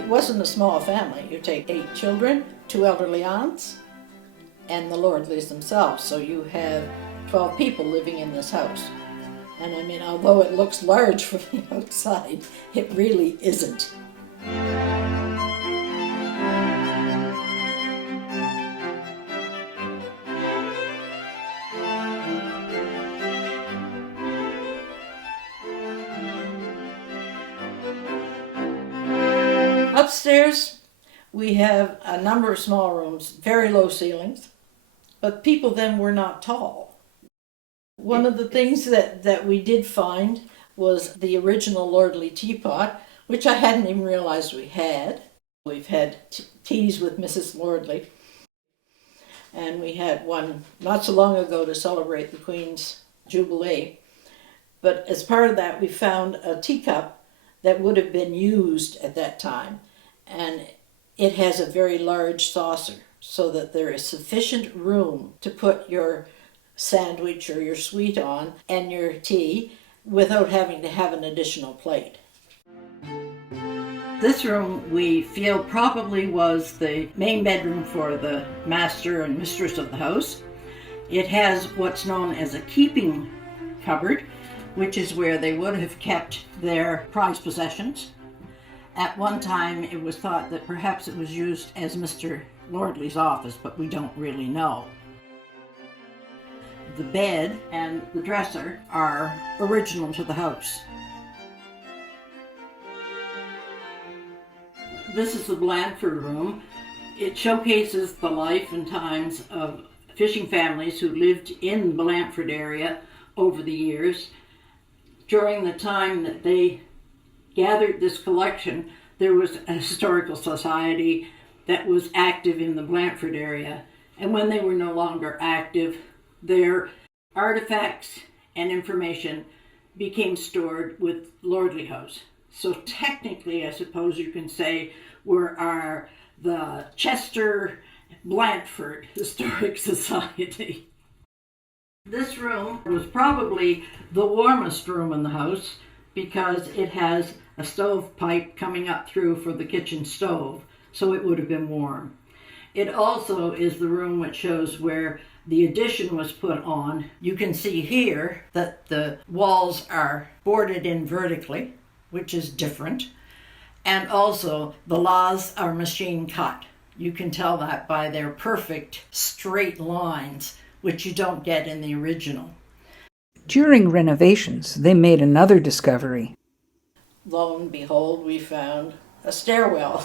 It wasn't a small family. You take 8 children, 2 elderly aunts, and the Lordleys themselves. So you have 12 people living in this house. And I mean, although it looks large from the outside, it really isn't. Upstairs, we have a number of small rooms, very low ceilings, but people then were not tall. One of the things that we did find was the original Lordley teapot, which I hadn't even realized we had. We've had teas with Mrs. Lordley, and we had one not so long ago to celebrate the Queen's Jubilee. But as part of that, we found a teacup that would have been used at that time, and it has a very large saucer so that there is sufficient room to put your sandwich or your sweet on and your tea without having to have an additional plate. This room we feel probably was the main bedroom for the master and mistress of the house. It has what's known as a keeping cupboard, which is where they would have kept their prized possessions. At one time it was thought that perhaps it was used as Mr. Lordley's office, but we don't really know. The bed and the dresser are original to the house. This is the Blandford room. It showcases the life and times of fishing families who lived in the Blandford area over the years. During the time that they gathered this collection, there was a historical society that was active in the Blandford area. And when they were no longer active, their artifacts and information became stored with Lordley House. So technically, I suppose you can say the Chester Blandford Historic Society. This room was probably the warmest room in the house because it has a stovepipe coming up through for the kitchen stove, so it would have been warm. It also is the room which shows where the addition was put on. You can see here that the walls are boarded in vertically, which is different, and also the laths are machine cut. You can tell that by their perfect straight lines, which you don't get in the original. During renovations, they made another discovery. Lo and behold, we found a stairwell.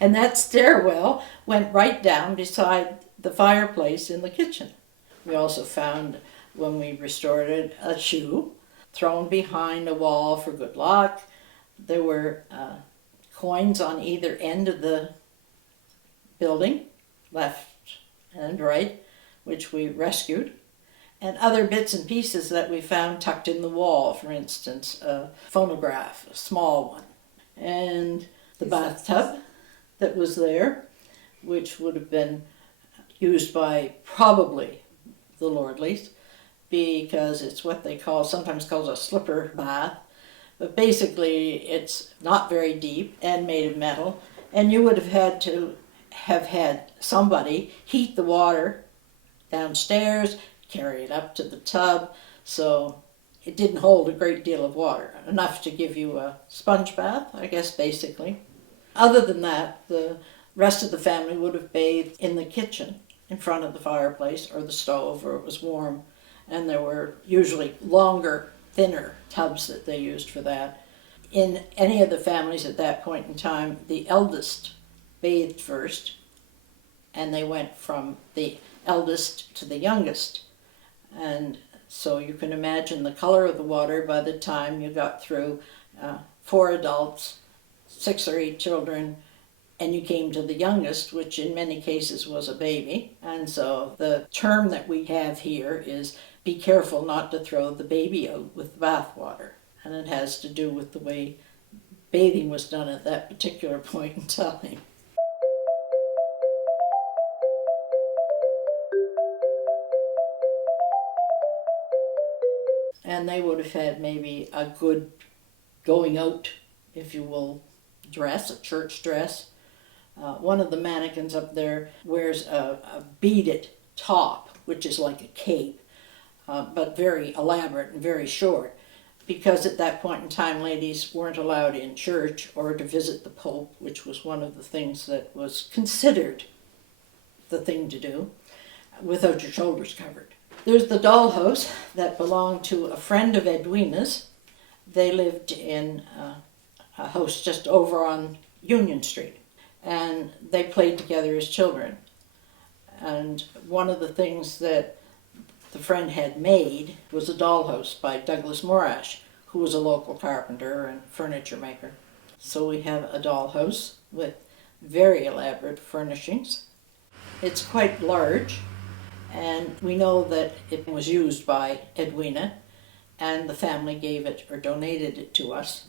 And that stairwell went right down beside the fireplace in the kitchen. We also found, when we restored it, a shoe thrown behind a wall for good luck. There were coins on either end of the building, left and right, which we rescued. And other bits and pieces that we found tucked in the wall, for instance, a phonograph, a small one. And the bathtub that was there, which would have been used by probably the Lordleys, because it's what they sometimes called a slipper bath. But basically it's not very deep and made of metal, and you would have had to have had somebody heat the water downstairs, carry it up to the tub, so it didn't hold a great deal of water, enough to give you a sponge bath, I guess, basically. Other than that, the rest of the family would have bathed in the kitchen in front of the fireplace or the stove where it was warm, and there were usually longer, thinner tubs that they used for that. In any of the families at that point in time, the eldest bathed first, and they went from the eldest to the youngest. And so you can imagine the color of the water by the time you got through 4 adults, 6 or 8 children, and you came to the youngest, which in many cases was a baby. And so the term that we have here is be careful not to throw the baby out with the bath water. And it has to do with the way bathing was done at that particular point in time. And they would have had maybe a good going out, if you will, dress, a church dress. One of the mannequins up there wears a beaded top, which is like a cape, but very elaborate and very short, because at that point in time ladies weren't allowed in church or to visit the Pope, which was one of the things that was considered the thing to do, without your shoulders covered. There's the dollhouse that belonged to a friend of Edwina's. They lived in a house just over on Union Street, and they played together as children. And one of the things that the friend had made was a dollhouse by Douglas Morash, who was a local carpenter and furniture maker. So we have a dollhouse with very elaborate furnishings. It's quite large, and we know that it was used by Edwina, and the family gave it or donated it to us.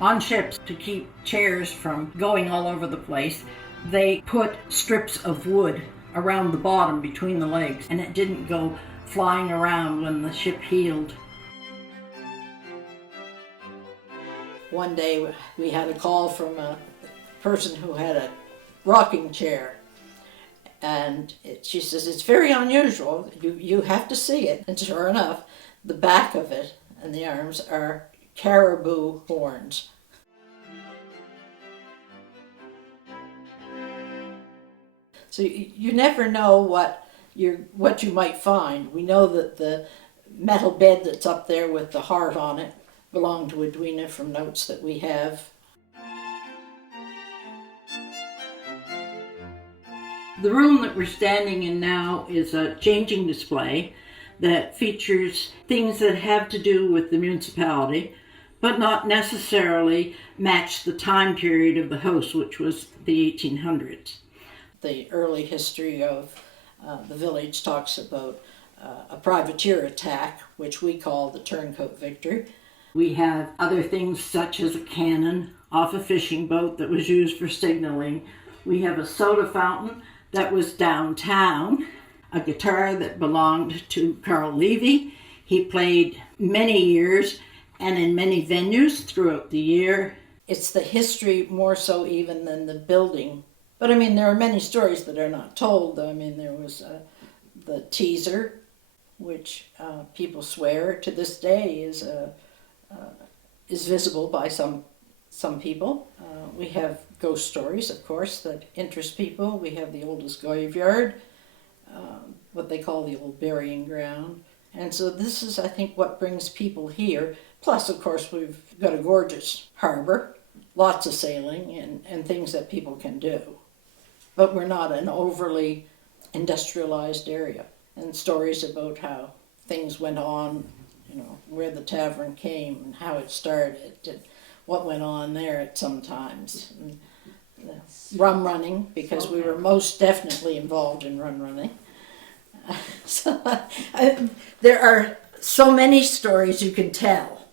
On ships, to keep chairs from going all over the place, they put strips of wood around the bottom between the legs, and it didn't go flying around when the ship heeled. One day we had a call from a person who had a rocking chair, and she says, "It's very unusual, you have to see it." And sure enough, the back of it and the arms are caribou horns. So you never know what you might find. We know that the metal bed that's up there with the heart on it belonged to Edwina from notes that we have. The room that we're standing in now is a changing display that features things that have to do with the municipality, but not necessarily match the time period of the house, which was the 1800s. The early history of the village talks about a privateer attack, which we call the Turncoat Victory. We have other things such as a cannon off a fishing boat that was used for signaling. We have a soda fountain that was downtown, a guitar that belonged to Carl Levy. He played many years and in many venues throughout the year. It's the history more so even than the building. But I mean, there are many stories that are not told. I mean, there was the teaser, which people swear to this day is visible by some people. We have ghost stories, of course, that interest people. We have the oldest graveyard, what they call the old burying ground. And so this is, I think, what brings people here. Plus, of course, we've got a gorgeous harbor, lots of sailing and things that people can do. But we're not an overly industrialized area. And stories about how things went on, where the tavern came and how it started and what went on there at some times. And rum running, because we were most definitely involved in rum running. So there are so many stories you can tell.